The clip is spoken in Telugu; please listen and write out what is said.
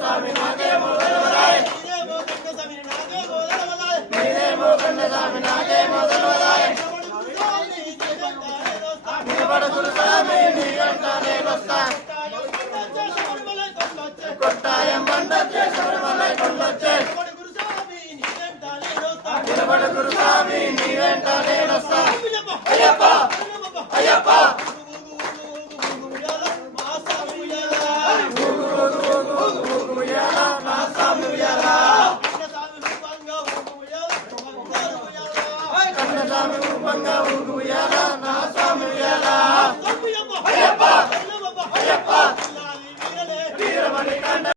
స్వామి నాకే మొదలవరాయ్ మీరేమో కండ స్వామి నాకే మొదలవరాయ్ నిలబడుకుడు స్వామి నీ వెంట నేనొస్తా కొట్టాయం బండొచ్చే శబరిమలై కొండొచ్చే నిలబడుకుడు స్వామి నీ వెంట నేనొస్తా అయ్యప్ప అయ్యప్ప కన్నస్వామి రూపంగా ఊగు ఉయ్యాల నా స్వామి ఉయ్యాల అయ్యప్ప అయ్యప్ప వీరమణి కండ